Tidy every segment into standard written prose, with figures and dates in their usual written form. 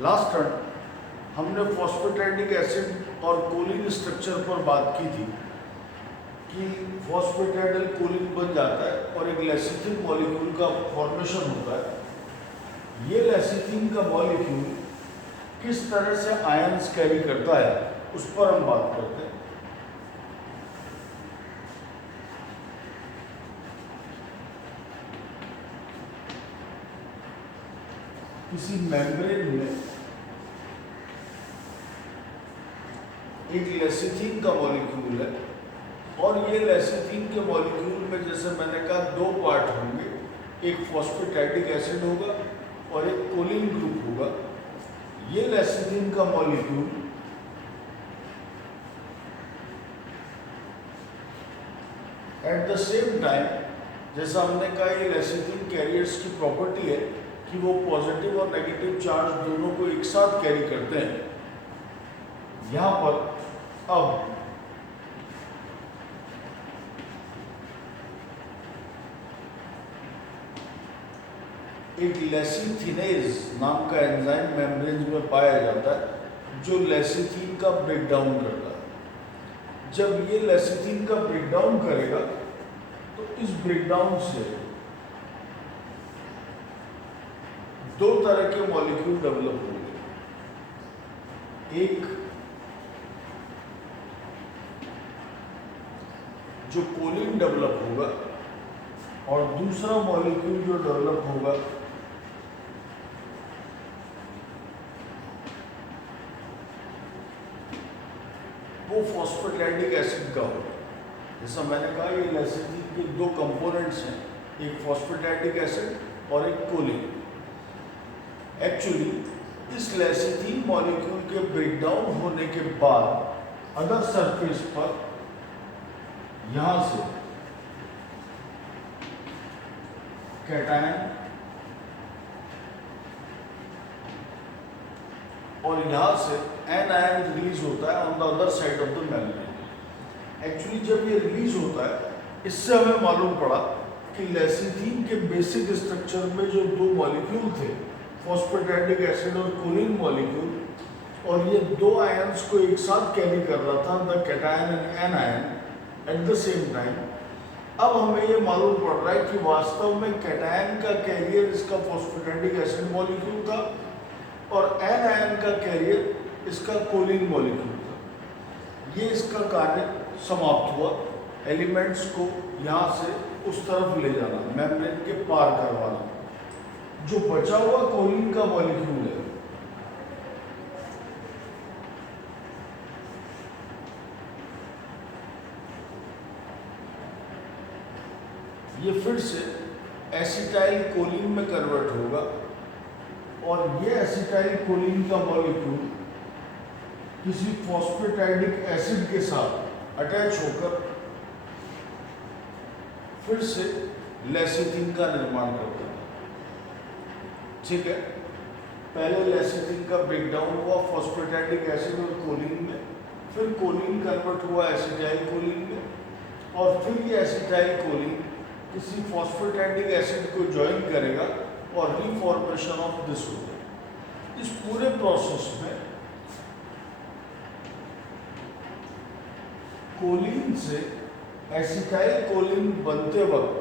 Last turn हमने फॉस्फेटेडिक acid और Colin structure पर बात की थी कि फॉस्फेटेडिल कोलिन बन जाता है और एक लेसिथिन मॉलिक्यूल का फॉर्मेशन होता है। ये लेसिथिन का मॉलिक्यूल किस तरह से आयंस कैरी करता है उस पर हम बात करते हैं। किसी मेम्ब्रेन में एक लेसिथिन का मॉलिक्यूल है और ये लेसिथिन के मॉलिक्यूल में जैसे मैंने कहा दो पार्ट होंगे, एक फॉस्फेटैटिक एसिड होगा और एक कोलिन ग्रुप होगा। ये लेसिथिन का molecule at the same time, जैसा हमने कहा ये लेसिथिन कैरियर्स की प्रॉपर्टी है कि वो पॉजिटिव और नेगेटिव चार्ज दोनों को एक साथ कैरी करते हैं। यहां पर अब एक लेसिथिनेज नाम का एंजाइम मेम्ब्रेन में पाया जाता है जो लेसिथिन का ब्रेकडाउन करता है। जब ये लेसिथिन का ब्रेकडाउन करेगा तो इस ब्रेकडाउन से दो तरह के मॉलिक्यूल डेवलप होंगे। एक जो कोलिन डेवलप होगा और दूसरा मॉलिक्यूल जो डेवलप होगा वो फॉस्फेटैटिक एसिड का होगा। जैसा मैंने कहा ये लेसिथिन के दो कंपोनेंट्स हैं, एक फॉस्फेटैटिक एसिड और एक कोलिन। एक्चुअली इस लेसिथिन मॉलिक्यूल के ब्रेकडाउन होने के बाद अदर सरफेस पर यहां से कैटायन और यहां से एनायन रिलीज होता है on the other side of the membrane. Actually जब ये रिलीज होता है इससे हमें मालूम पड़ा कि लेसिथिन के बेसिक स्ट्रक्चर में जो दो मॉलिक्यूल थे, फॉस्फेटैटिक एसिड और कोलिन मॉलिक्यूल, और ये दो आयंस को एक साथ कैरी कर रहा था, the cation and anion at the same time. अब हमें ये मालूम पड़ रहा है कि वास्तव में कैटायन का कैरियर इसका फॉस्फेटैटिक एसिड मॉलिक्यूल था और एनायन का कैरियर इसका कोलिन मॉलिक्यूल था। ये इसका कार्य समाप्त हुआ, एलिमेंट्स को यहाँ से उस तरफ ले जाना, मेम्ब्रेन के पार करवाना। जो बचा हुआ कोलिन का मॉलिक्यूल है ये फिर से एसिटाइल कोलिन में कन्वर्ट होगा और ये एसिटाइल कोलिन का मॉलिक्यूल किसी फॉस्फेटैटिक एसिड के साथ अटैच होकर फिर से लेसिथिन का निर्माण करता है। ठीक है, पहले लेसिथिन का ब्रेकडाउन हुआ फॉस्फेटैटिक एसिड और कोलिन में, फिर कोलिन कन्वर्ट हुआ एसिटाइल कोलिन में और फिर ये एसिटाइल कोलिन किसी फॉस्फेटैटिक एसिड को ज्वाइन करेगा और रिफॉर्मेशन ऑफ दिस होगा। इस पूरे प्रोसेस में कोलिन से एसिटाइल कोलिन बनते वक्त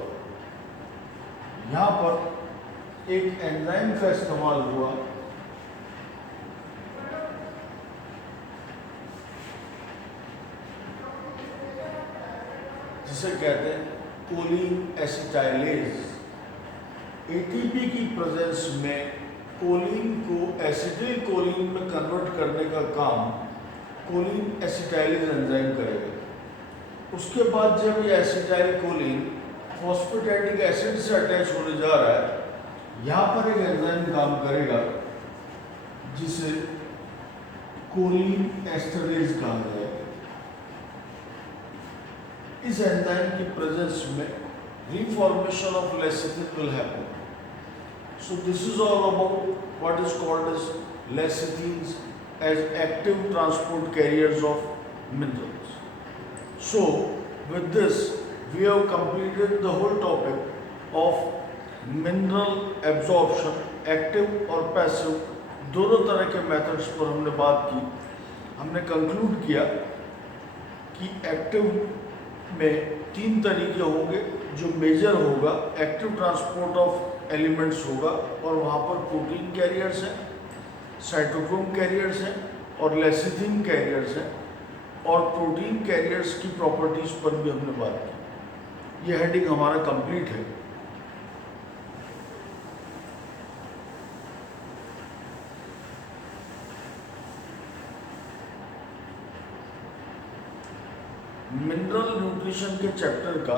यहाँ पर एक एंजाइम का इस्तेमाल हुआ जिसे कहते हैं कोलिन एसिटाइलेज। एटीपी की प्रेजेंस में कोलिन को एसिटिल कोलिन में कन्वर्ट करने का काम कोलिन एसिटाइलेज एंजाइम करेगा। उसके बाद जब ये एसिटाइल कोलिन फॉस्फेटैटिक एसिड से अटैच होने जा रहा है, यहाँ पर एक एंजाइम काम करेगा जिसे कोलिन एस्टरेज कहा जाएगा। इस एंजाइम की प्रेजेंस में reformation of lecithin will happen. So this is all about what is called as lecithins as active transport carriers of minerals. So with this we have completed the whole topic of mineral absorption, active or passive, दोनों तरह के methods पर हमने बात की। हमने conclude किया कि एक्टिव में 3 तरीके होंगे। जो मेजर होगा एक्टिव ट्रांसपोर्ट ऑफ एलिमेंट्स होगा, और वहाँ पर प्रोटीन कैरियर्स हैं, साइटोक्रोम कैरियर्स हैं और लेसिथिन कैरियर्स हैं, और प्रोटीन कैरियर्स की प्रॉपर्टीज़ पर भी हमने बात की। ये हेडिंग हमारा कंप्लीट है। मिनरल न्यूट्रिशन के चैप्टर का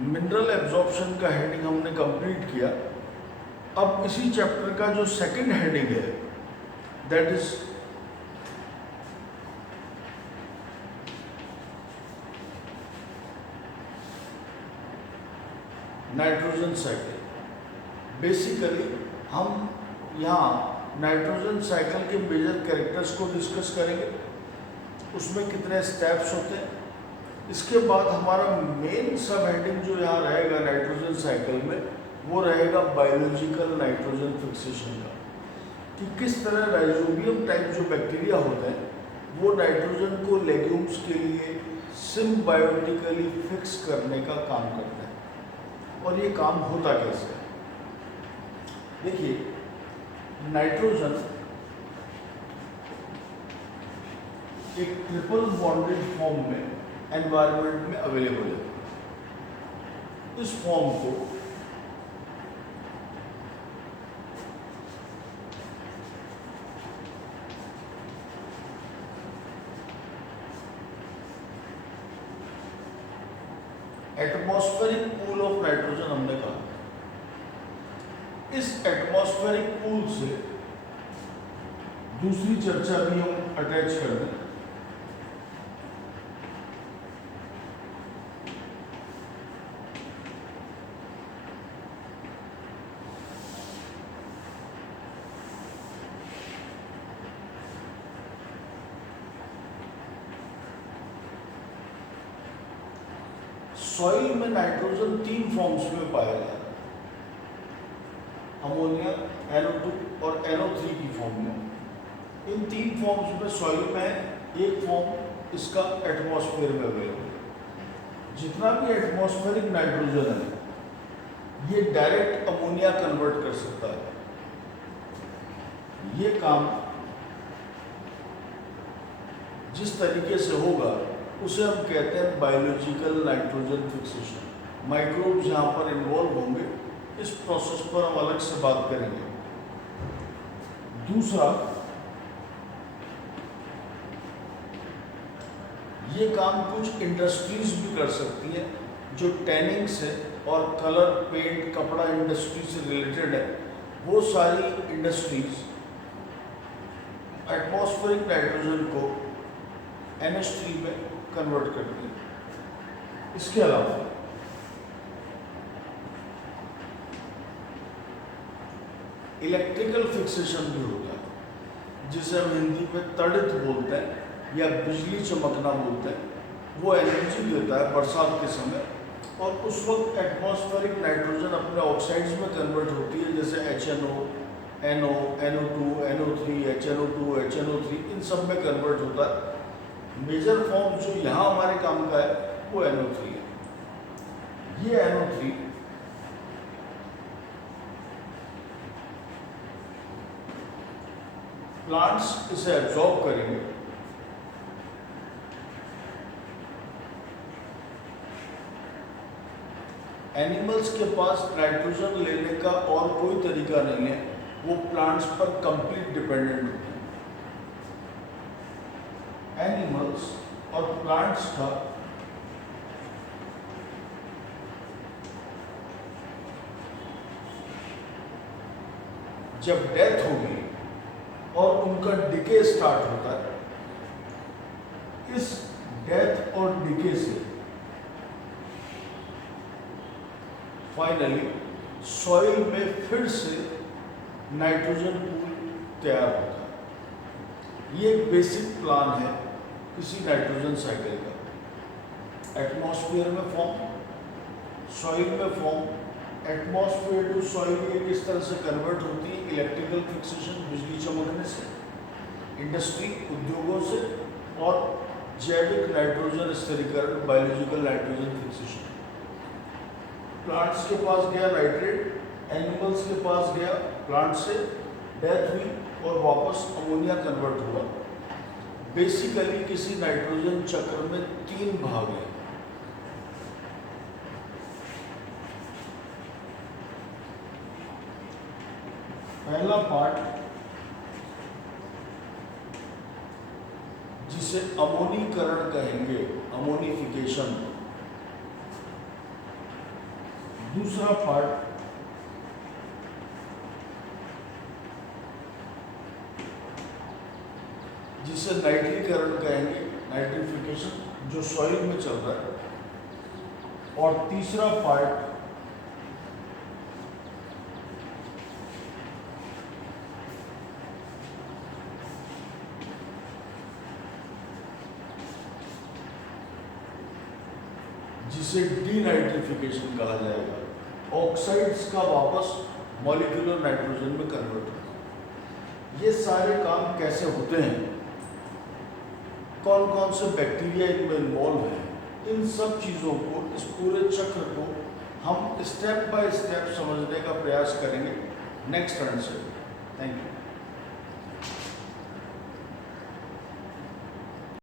मिनरल एब्जॉर्प्शन का हेडिंग हमने कंप्लीट किया। अब इसी चैप्टर का जो सेकंड हेडिंग है, that is nitrogen cycle. Basically हम यहाँ नाइट्रोजन साइकिल के मेजर कैरेक्टर्स को डिस्कस करेंगे, उसमें कितने स्टेप्स होते हैं। इसके बाद हमारा मेन सब हेडिंग जो यहाँ रहेगा नाइट्रोजन साइकिल में, वो रहेगा बायोलॉजिकल नाइट्रोजन फिक्सेशन का, कि किस तरह राइजोबियम टाइप जो बैक्टीरिया होते हैं वो नाइट्रोजन को लेग्यूम्स के लिए सिम्बायोटिकली फिक्स करने का काम करते हैं। और ये काम होता कैसे है? देखिए, नाइट्रोजन एक ट्रिपल बॉन्डेड फॉर्म में एनवायरनमेंट में अवेलेबल है। इस फॉर्म को एटमॉस्फेरिक पूल ऑफ नाइट्रोजन हमने कहा। इस एटमॉस्फेरिक पूल से दूसरी चर्चा भी हम अटैच कर दें। सॉइल में नाइट्रोजन 3 फॉर्म्स में पाया जाता है, अमोनिया, NO2 और NO3 की फॉर्म में। इन 3 फॉर्म्स में सॉइल में एक फॉर्म इसका एटमॉस्फेयर में अवेलेबल है। जितना भी एटमॉस्फेरिक नाइट्रोजन है ये डायरेक्ट अमोनिया कन्वर्ट कर सकता है। ये काम जिस तरीके से होगा उसे हम कहते हैं बायोलॉजिकल नाइट्रोजन फिक्सेशन। माइक्रोब्स यहाँ पर इन्वॉल्व होंगे, इस प्रोसेस पर हम अलग से बात करेंगे। दूसरा, ये काम कुछ इंडस्ट्रीज भी कर सकती है जो टैनिंग से और कलर, पेंट, कपड़ा इंडस्ट्री से रिलेटेड है। वो सारी इंडस्ट्रीज एटमॉस्फेरिक नाइट्रोजन को NH3 में कन्वर्ट करती है। इसके अलावा इलेक्ट्रिकल फिक्सेशन भी होता है, जिसे हम हिंदी में तड़ित बोलते हैं या बिजली चमकना बोलते हैं। वो एनर्जी देता है बरसात के समय, और उस वक्त एटमॉस्फेरिक नाइट्रोजन अपने ऑक्साइड्स में कन्वर्ट होती है, जैसे HNO, NO, NO2, NO3, HNO2, HNO3, इन सब में कन्वर्ट होता है। मेजर फॉर्म जो यहाँ हमारे काम का है वो NO3 है। ये NO3 प्लांट्स इसे एब्जॉर्ब करेंगे, एनिमल्स के पास नाइट्रोजन लेने का और कोई तरीका नहीं है, वो प्लांट्स पर कंप्लीट डिपेंडेंट होते हैं। एनिमल्स और प्लांट्स का जब डेथ होगी और उनका डिके स्टार्ट होता है, इस डेथ और डिके से फाइनली सॉइल में फिर से नाइट्रोजन पूल तैयार होता है। ये एक बेसिक प्लान है किसी नाइट्रोजन साइकिल का। एटमॉस्फेयर में फॉर्म, सॉइल में फॉर्म, एटमॉस्फेयर टू सॉइल ये किस तरह से कन्वर्ट होती है? इलेक्ट्रिकल फिक्सेशन, बिजली चमकने से, इंडस्ट्री, उद्योगों से, और जैविक नाइट्रोजन स्थिरीकरण, बायोलॉजिकल नाइट्रोजन फिक्सेशन। प्लांट्स के पास गया नाइट्रेट, एनिमल्स के पास गया, प्लांट से डेथ हुई और वापस अमोनिया कन्वर्ट हुआ। बेसिकली किसी नाइट्रोजन चक्र में 3 भाग हैं। पहला पार्ट जिसे अमोनीकरण कहेंगे, अमोनिफिकेशन। दूसरा पार्ट जिसे नाइट्रीकरण कहेंगे, नाइट्रिफिकेशन, जो सॉइल में चल रहा है। और तीसरा पार्ट जिसे डीनाइट्रिफिकेशन कहा जाएगा, ऑक्साइड्स का वापस मॉलिक्यूलर नाइट्रोजन में कन्वर्ट होता है। ये सारे काम कैसे होते हैं, कौन कौन से बैक्टीरिया इनमें इन्वॉल्व हैं, इन सब चीज़ों को, इस पूरे चक्र को हम स्टेप बाय स्टेप समझने का प्रयास करेंगे नेक्स्ट टर्न से। Thank you.